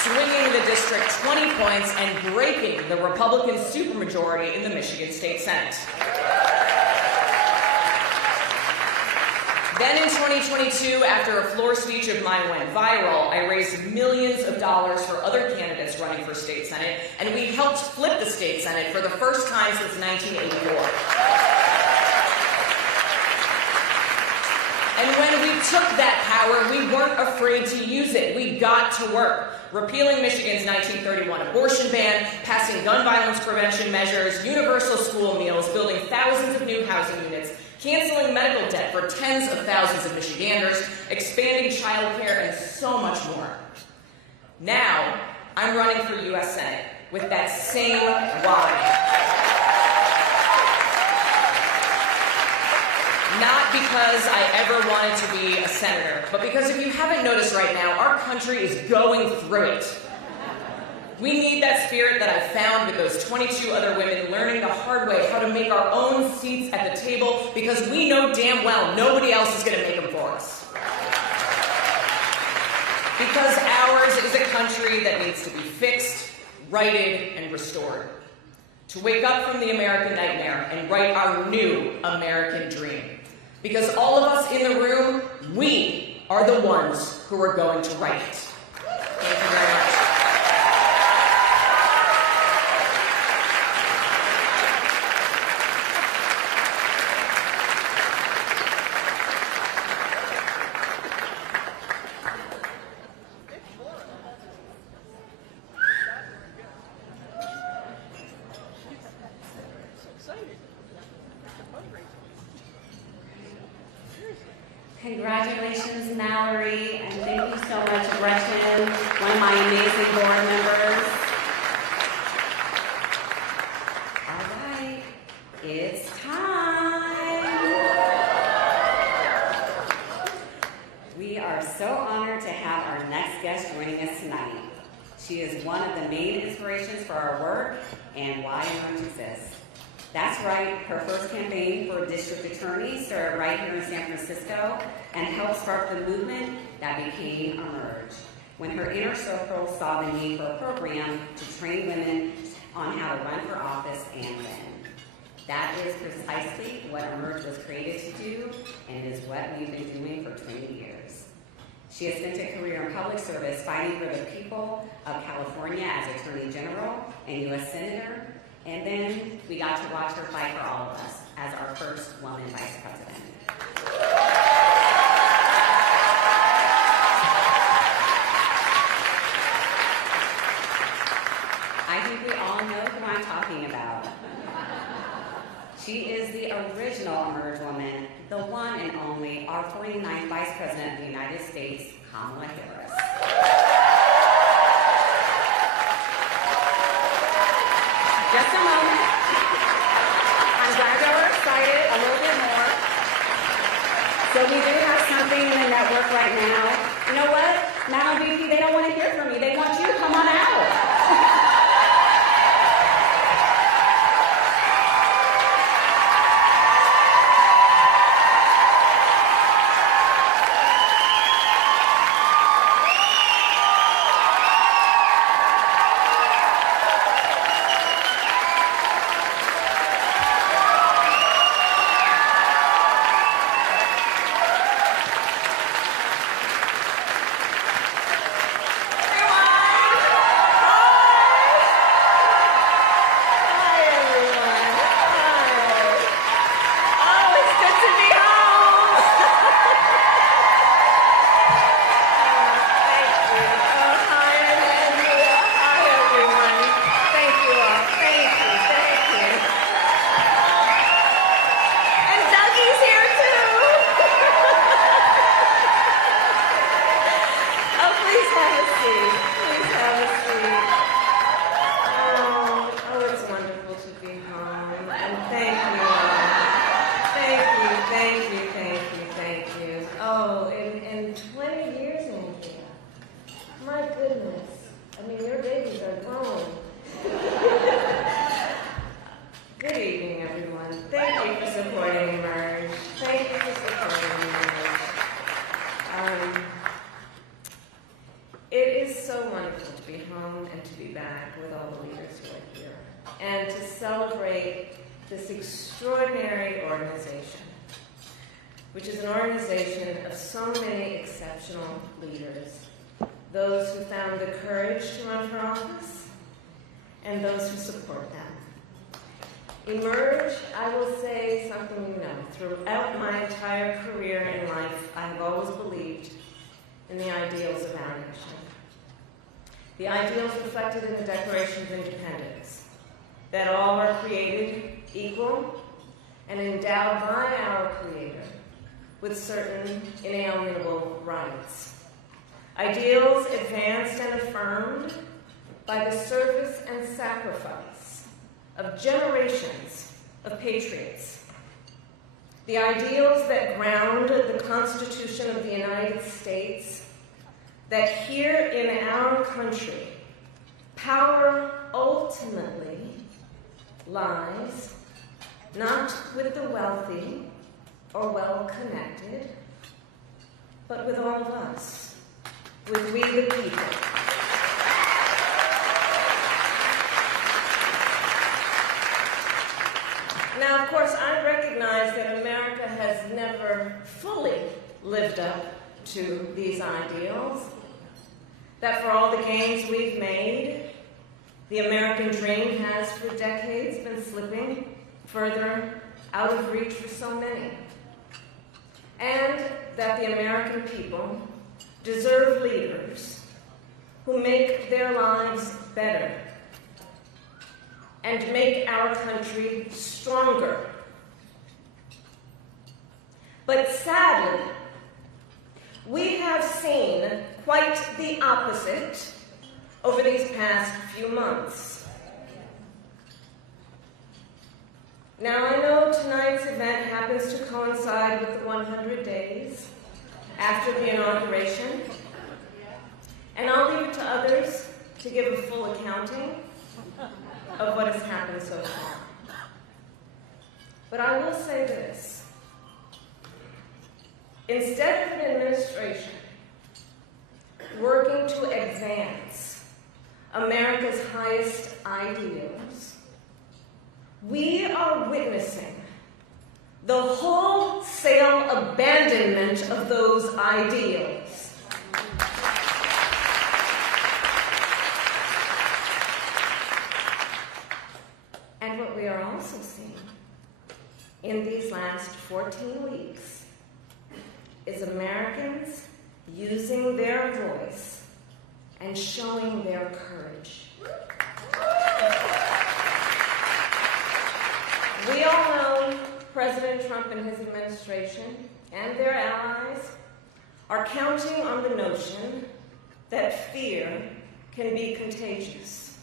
Swinging the district 20 points and breaking the Republican supermajority in the Michigan State Senate. Then in 2022, after a floor speech of mine went viral, I raised millions of dollars for other candidates running for state senate, and we helped flip the state senate for the first time since 1984. And when we took that power, we weren't afraid to use it. We got to work. Repealing Michigan's 1931 abortion ban, passing gun violence prevention measures, universal school meals, building thousands of new housing units, canceling medical debt for tens of thousands of Michiganders, expanding childcare, and so much more. Now, I'm running for U.S. Senate with that same why. Not because I ever wanted to be a senator, but because if you haven't noticed right now, our country is going through it. We need that spirit that I found with those 22 other women learning the hard way how to make our own seats at the table because we know damn well nobody else is going to make them for us. Because ours is a country that needs to be fixed, righted, and restored. To wake up from the American nightmare and write our new American dream. Because all of us in the room, we are the ones who are going to write it. Thank you very much. Congratulations, Mallory, and thank you so much, Gretchen, one of my amazing board members. All right, it's time. We are so honored to have our next guest joining us tonight. She is one of the main inspirations for our work and why Emerge exists. That's right, her first campaign for district attorney started right here in San Francisco and helped spark the movement that became Emerge. When her inner circle saw the need for a program to train women on how to run for office and win. That is precisely what Emerge was created to do and is what we've been doing for 20 years. She has spent a career in public service fighting for the people of California as Attorney General and U.S. Senator. And then we got to watch her fight for all of us as our first woman vice president. I think we all know who I'm talking about. She is the original Emerge woman, the one and only, our 49th Vice President of the United States, Kamala Harris. Just a moment. I'm glad y'all are excited a little bit more. So we do have something in the network right now. You know what? Now, VP, they don't want to hear from me. They want you to come on out. Those who found the courage to run for office, and those who support them. Emerge, I will say something you know. Throughout my entire career in life, I have always believed in the ideals of our nation. The ideals reflected in the Declaration of Independence, that all are created equal and endowed by our Creator with certain inalienable rights. Ideals advanced and affirmed by the service and sacrifice of generations of patriots. The ideals that ground the Constitution of the United States, that here in our country, power ultimately lies not with the wealthy or well-connected, but with all of us, with we the people. Now, of course, I recognize that America has never fully lived up to these ideals, that for all the gains we've made, the American dream has for decades been slipping further out of reach for so many, and that the American people deserve leaders who make their lives better and make our country stronger. But sadly, we have seen quite the opposite over these past few months. Now, I know tonight's event happens to coincide with the 100 days after the inauguration, and I'll leave it to others to give a full accounting of what has happened so far. But I will say this. Instead of an administration working to advance America's highest ideals, we are witnessing the wholesale abandonment of those ideals. And what we are also seeing in these last 14 weeks is Americans using their voice and showing their courage. We all know President Trump and his administration and their allies are counting on the notion that fear can be contagious.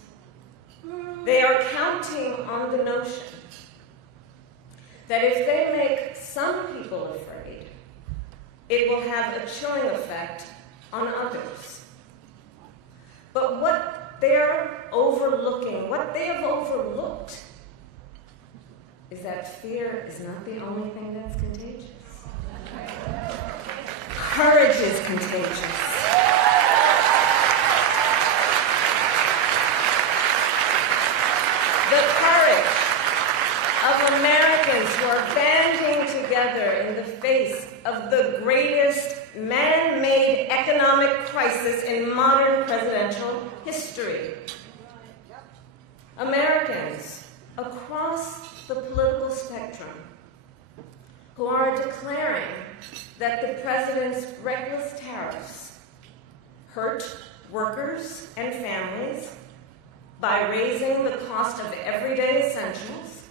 They are counting on the notion that if they make some people afraid, it will have a chilling effect on others. But what they're overlooking, what they have overlooked, is that fear is not the only thing that's contagious. Courage is contagious. The courage of Americans who are banding together in the face of the greatest man-made economic crisis in modern presidential history. Americans across the political spectrum who are declaring that the president's reckless tariffs hurt workers and families by raising the cost of everyday essentials,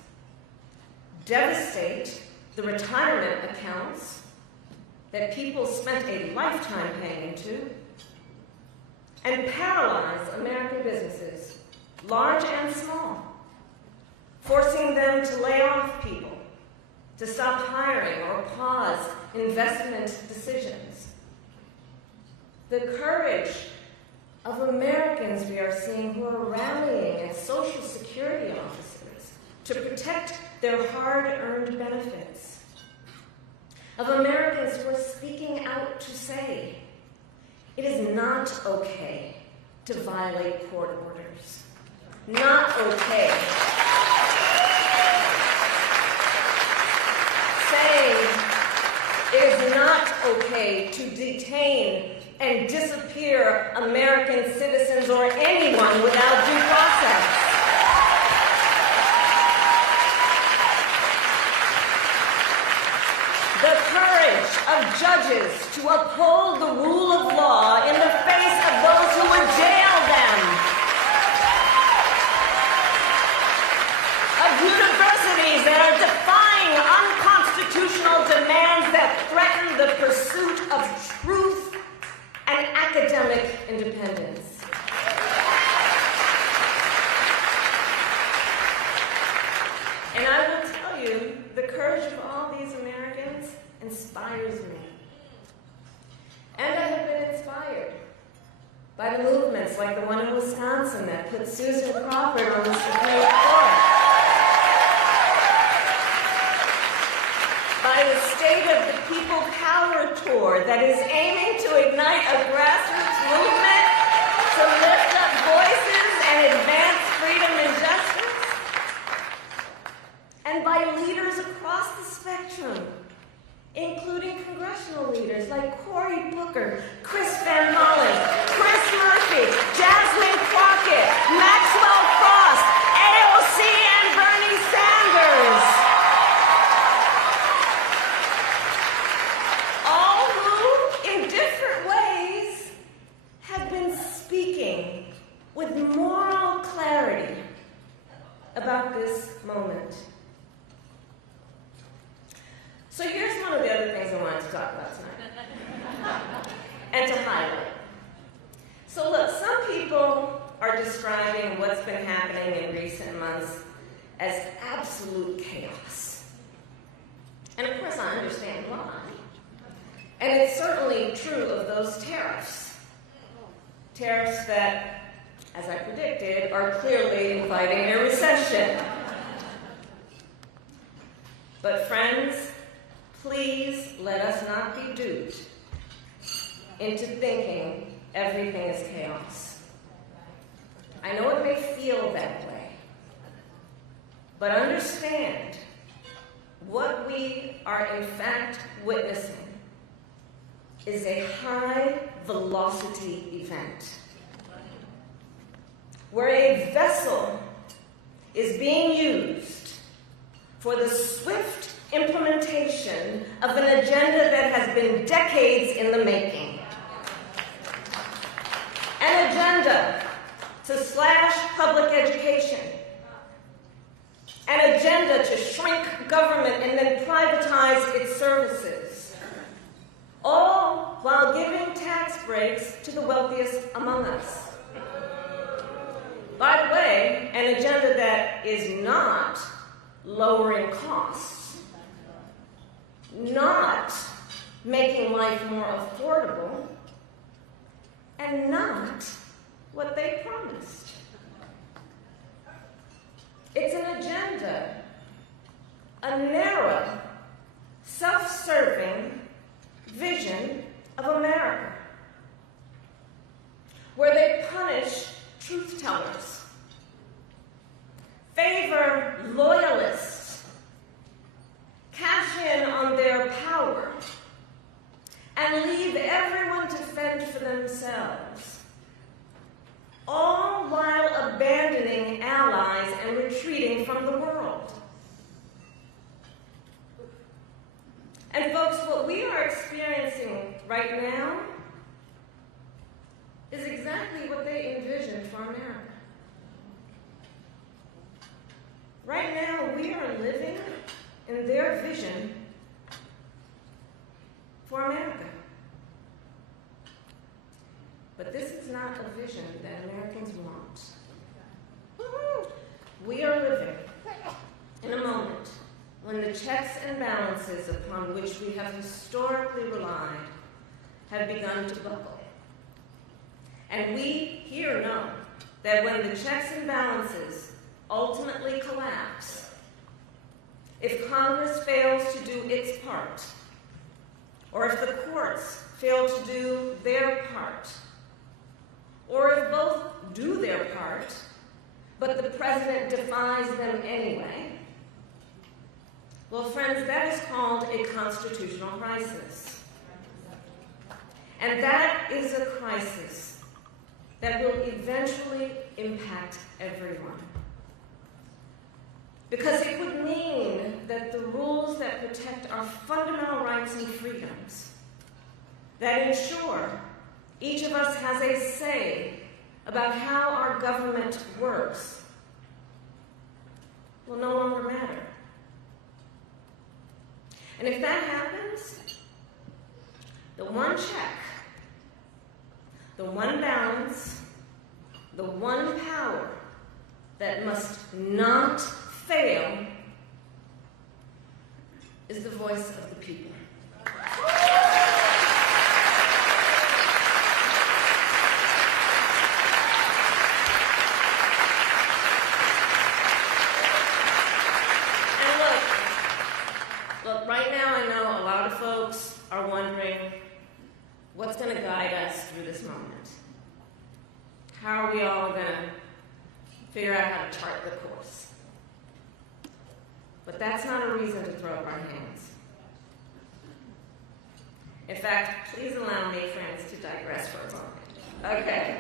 devastate the retirement accounts that people spent a lifetime paying into, and paralyze American businesses, large and small, forcing them to lay off people, to stop hiring or pause investment decisions. The courage of Americans we are seeing who are rallying at Social Security offices to protect their hard-earned benefits. Of Americans who are speaking out to say, it is not okay to violate court orders. Not okay. Saying it is not okay to detain and disappear American citizens or anyone without due process. The courage of judges to uphold the rule of law in the face of those who would jail them. Of universities that are defying unconstitutional demands that threaten the pursuit of truth and academic independence. And I will tell you, the courage of all these Americans inspires me. And I have been inspired by the movements like the one in Wisconsin that put Susan Crawford on the Supreme Court. movement that is aiming to ignite a grassroots movement to lift up voices and advance freedom and justice. And by leaders across the spectrum, including congressional leaders like Cory Booker, Chris Van Hollen, Chris Murphy, Jasmine Crockett, Maxwell Cross, AOC, and Bernie Sanders. All who, in different ways, have been speaking with moral clarity about this moment. So here's one of the other things I wanted to talk about tonight, and to highlight. So look, some people are describing what's been happening in recent months as absolute chaos. And of course I understand why. And it's certainly true of those tariffs. Tariffs that, as I predicted, are clearly inviting a recession. But friends, please let us not be duped into thinking everything is chaos. I know it may feel that way, but understand what we are in fact witnessing is a high-velocity event where a vessel is being used for the swift implementation of an agenda that has been decades in the making. An agenda to slash public education. An agenda to shrink government and then privatize its services. All while giving tax breaks to the wealthiest among us. By the way, an agenda that is not lowering costs, not making life more affordable, and not what they promised. It's an agenda, a narrow, self-serving vision of America, where they punish truth tellers, favor loyalists, cash in on their power, and leave everyone to fend for themselves, all while abandoning allies and retreating from the world. And folks, what we are experiencing right now is exactly what they envisioned for America. Right now, we are living in their vision for America. But this is not a vision that Americans want. We are living in a moment when the checks and balances upon which we have historically relied have begun to buckle. And we here know that when the checks and balances ultimately collapse, if Congress fails to do its part, or if the courts fail to do their part, or if both do their part, but the president defies them anyway, well, friends, that is called a constitutional crisis. And that is a crisis that will eventually impact everyone. Because it would mean that the rules that protect our fundamental rights and freedoms, that ensure each of us has a say about how our government works, will no longer matter. And if that happens, the one check, the one balance, the one power that must not fail is the voice of the people. And look, right now I know a lot of folks are wondering, guide us through this moment? How are we all going to figure out how to chart the course? But that's not a reason to throw up our hands. In fact, please allow me, friends, to digress for a moment. Okay.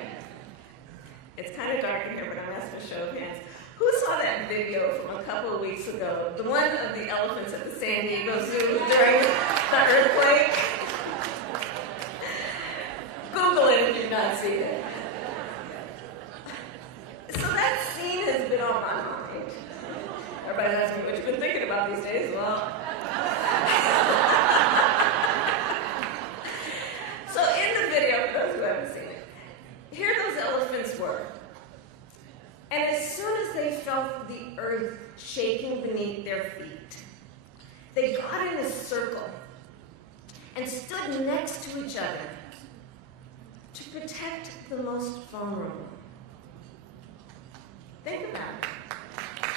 It's kind of dark in here, but I'm asking a show of hands. Who saw that video from a couple of weeks ago? The one of the elephants at the San Diego Zoo during the earthquake? Google it if you've not seen it. So that scene has been on my mind. Everybody's asking me what you've been thinking about these days. Well, so in the video, for those who haven't seen it, here those elephants were. And as soon as they felt the earth shaking beneath their feet, they got in a circle and stood next to each other to protect the most vulnerable. Think about it.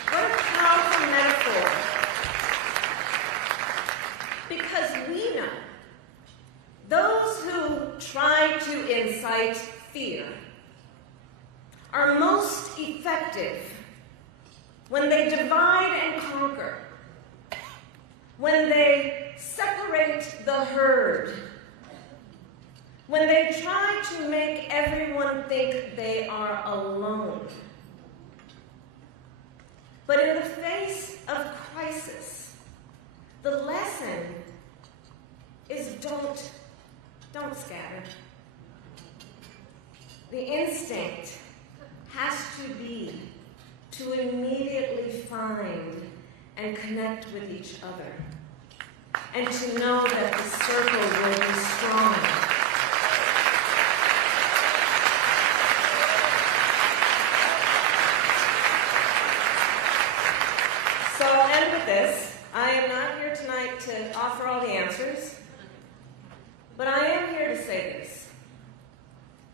What a powerful metaphor. Because we know those who try to incite fear are most effective when they divide and conquer, when they separate the herd, when they try to make everyone think they are alone. But in the face of crisis, the lesson is don't scatter. The instinct has to be to immediately find and connect with each other, and to know that the circle will be strong. So I'll end with this. I am not here tonight to offer all the answers, but I am here to say this.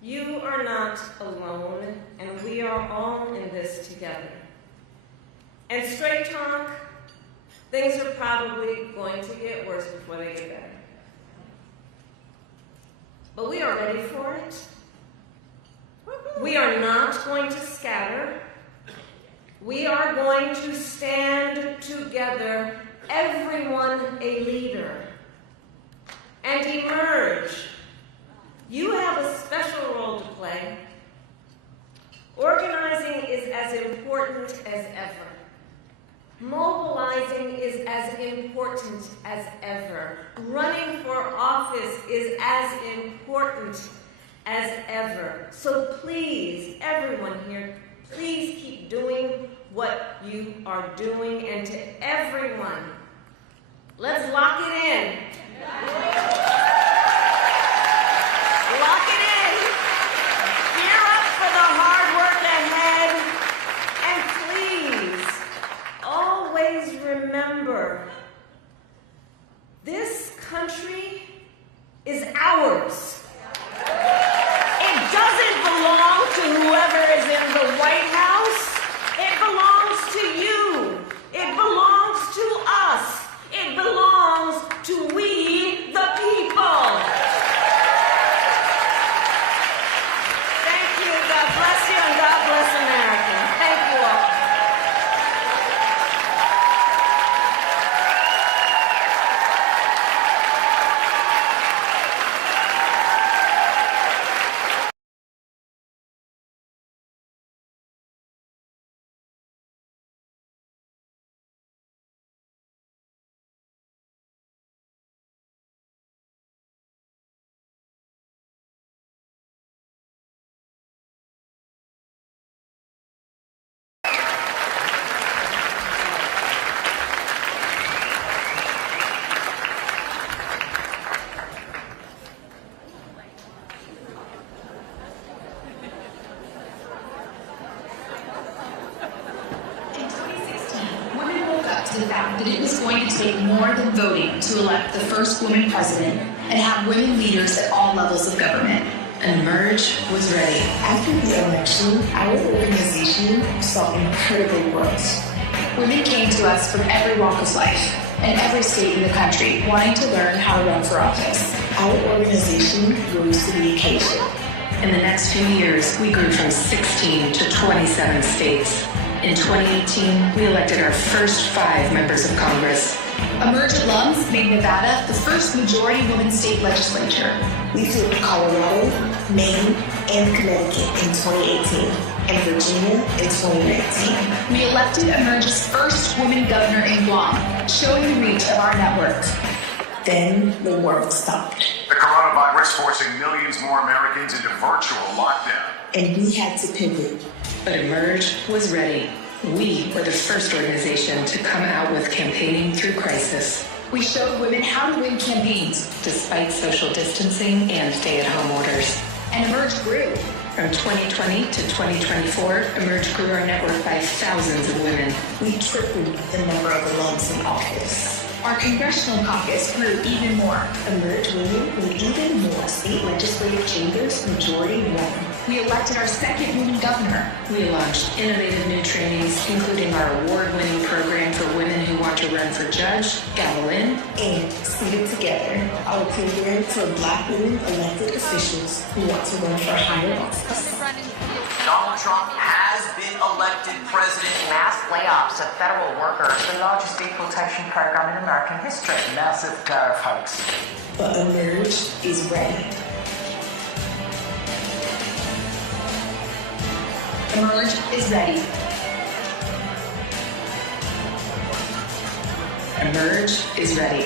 You are not alone, and we are all in this together. And straight talk, things are probably going to get worse before they get better. But we are ready for it. We are not going to scatter. We are going to stand together, everyone a leader, and emerge. You have a special role to play. Organizing is as important as ever. Mobilizing is as important as ever. Running for office is as important as ever. So please, everyone here, please keep doing what you are doing. And to everyone, let's lock it in. Lock it in. Gear up for the hard work ahead. And please, always remember, this country is ours. It doesn't belong to whoever is in the White House. It belongs to you. It belongs to us. It belongs to we, the people. Thank you. God bless you, and God bless America. Thank you all. To the fact that it was going to take more than voting to elect the first woman president and have women leaders at all levels of government. And Emerge was ready. After the election, our organization saw incredible growth. Women came to us from every walk of life and every state in the country wanting to learn how to run for office. Our organization rose to the occasion. In the next few years, we grew from 16 to 27 states. In 2018, we elected our first 5 members of Congress. Emerge alums made Nevada the first majority woman state legislature. We flipped Colorado, Maine, and Connecticut in 2018, and Virginia in 2019. We elected Emerge's first woman governor in Guam, showing the reach of our network. Then the world stopped. The coronavirus forcing millions more Americans into virtual lockdown. And we had to pivot. But Emerge was ready. We were the first organization to come out with campaigning through crisis. We showed women how to win campaigns, despite social distancing and stay-at-home orders. And Emerge grew. From 2020 to 2024, Emerge grew our network by thousands of women. We tripled the number of alums in office. Our congressional caucus grew even more. Emerge women with even more state legislative chambers majority won. We elected our second woman governor. We launched innovative new trainings, including our award-winning program for women who want to run for judge, Gavel In, and Seated Together, our program for Black women elected officials who want to run for higher office. Donald Trump has been elected president. Mass layoffs of federal workers, the largest deportation program in American history. Massive tariff hikes. But Emerge is ready. Emerge is ready. Emerge is ready.